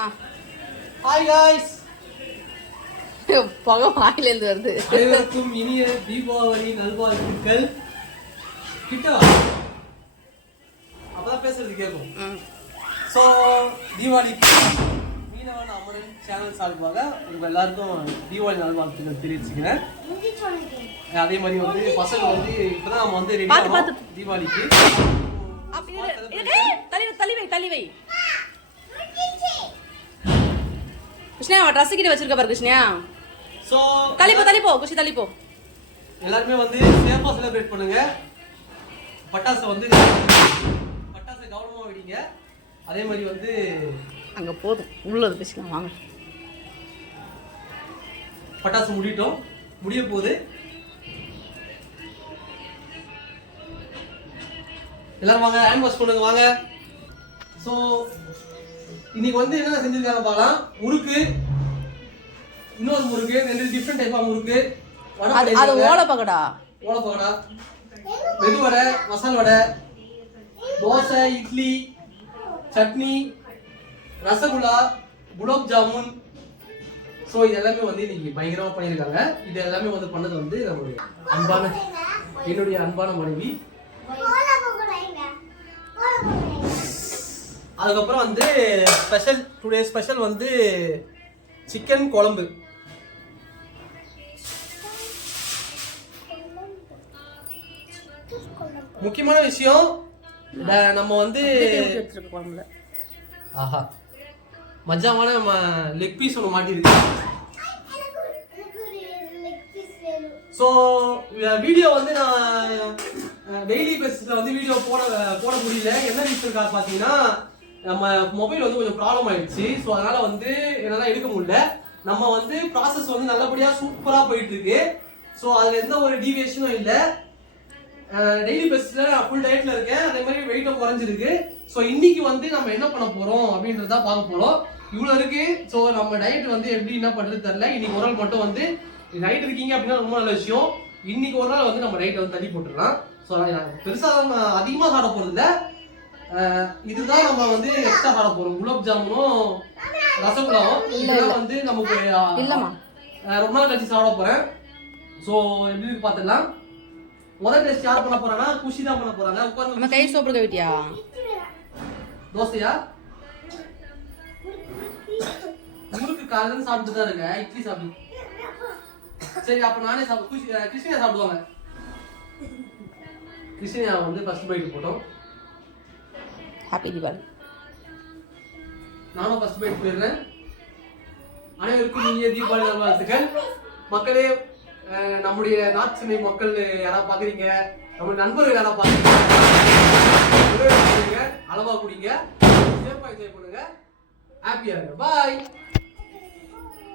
Hi guys. பகம் வாயிலேந்து வருது. அனைவருக்கும் இனிய தீபாவளி நல்வாழ்த்துக்கள். கிட்ட அப்பதான் பேசுறது கேட்கும். ஸோ தீபாவளிக்கு மீனவன் அமரன் சேனல் சார்பாக உங்க எல்லாருக்கும் தீபாவளி நல்வாழ்த்துக்கள் தெரிவிச்சுக்கிறேன். அதே மாதிரி வந்து பசங்க வந்து இப்பதான் நம்ம வந்து ரெடி தீபாவளிக்கு. தலிவை கிருஷ்ணா ட்ரெஸ் கிட்ட வச்சிருக்க பாரு கிருஷ்ணா. சோ தலிப்போ குஷி தலிப்போ. எல்லாரும் வந்து சேஃபா செலிப்ரேட் பண்ணுங்க. பட்டாசு கவனமா வெடிங்க. அதே மாதிரி வந்து அங்க போதும் உள்ளது பேசலாம் வாங்க. பட்டாசு முடிய போகுது. எல்லாரும் வாங்க ஹேண்ட் வாஷ் பண்ணுங்க வாங்க. ஸோ இன்னைக்கு வந்து என்ன செஞ்சிருக்காங்க பார்க்கலாம். முறுக்கு, இன்னொரு முறுக்கு, ரெண்டு டிஃப்ரெண்ட் டைப் ஆஃப் முறுக்கு. அது ஓலப்பகடா, மெதுவடை, மசால் வடை, தோசை, இட்லி, சட்னி, ரசகுல்லா, குலாப் ஜாமுன். ஸோ இது எல்லாமே வந்து இன்னைக்கு பயங்கரமா பண்ணியிருக்காங்க. இது எல்லாமே வந்து பண்ணது வந்து என்னுடைய அன்பான மனைவி. அதுக்கப்புறம் வந்து டுடே ஸ்பெஷல் வந்து சிக்கன் குழம்பு. முக்கியமான விஷயம் நம்ம வந்து ஆஹா மஜாமான லெக் பீஸ் ஒன்று மாட்டிருக்கு. ஸோ வீடியோ வந்து நான் டெய்லி பேசிஸ்ல வந்து வீடியோ போட முடியல. என்ன ரீசன் பார்த்தீங்கன்னா நம்ம மொபைல் வந்து கொஞ்சம் ப்ராப்ளம் ஆயிடுச்சு. ஸோ அதனால வந்து என்னால் எடுக்க முடியல. நம்ம வந்து ப்ராசஸ் வந்து நல்லபடியாக சூப்பராக போயிட்டு இருக்கு. ஸோ அதில் எந்த ஒரு டீவியேஷனும் இல்லை. டெய்லி பேசிஸ்ல நான் ஃபுல் டயட்ல இருக்கேன். அதே மாதிரி வெயிட்டும் குறைஞ்சிருக்கு. ஸோ இன்னைக்கு வந்து நம்ம என்ன பண்ண போறோம் அப்படின்றத பார்க்க போறோம். இவ்வளோ இருக்கு. ஸோ நம்ம டயட் வந்து எப்படி என்ன பண்றது தெரியல. இன்னைக்கு ஒரு நாள் மட்டும் வந்து டயட் இருக்கீங்க அப்படின்னா ரொம்ப நல்ல விஷயம். இன்னைக்கு ஒரு நாள் வந்து நம்ம டயட்டை வந்து தள்ளி போட்டுடலாம். ஸோ பெருசாக அதிகமாக சாப்பிட போறது இல்லை. இதுதான் நம்ம வந்து எக்ஸ்ட்ரா சாப்பிட போறோம். குலாப் ஜாமுனும் ரசகுல்லாவும் இதெல்லாம் வந்து நமக்கு ரொம்ப நாள் கழிச்சு சாப்பிட போறேன். ஸோ எப்படி பார்த்துடலாம். முதல் டெஸ்ட் யார் பண்ண போறாங்கன்னா குஷி தான் பண்ண போறாங்க. நம்ம கை சோப்பு கவிட்டியா தோசையா முறுக்கு காலையில சாப்பிட்டு தான் இருங்க. இட்லி சாப்பிட்டு சரி அப்ப நானே கிருஷ்ணியா சாப்பிடுவாங்க. கிருஷ்ணியா வந்து ஃபர்ஸ்ட் பைட் போட்டோம். ஹாப்பி தீபாவளி. நானும் ஃபர்ஸ்ட் பைட் போயிடுறேன். அனைவருக்கும் இனிய தீபாவளி நல்வாழ்த்துக்கள். மக்களே, நம்முடைய நார்த் சென்னை மக்கள் யாராவது பாக்குறீங்க, நம்ம நண்பர்கள் யாராவது பாக்குறீங்க, அளவா குடிங்க, சேஃபா என்ஜாய் பண்ணுங்க, ஹாப்பியா இருங்க. பாய்.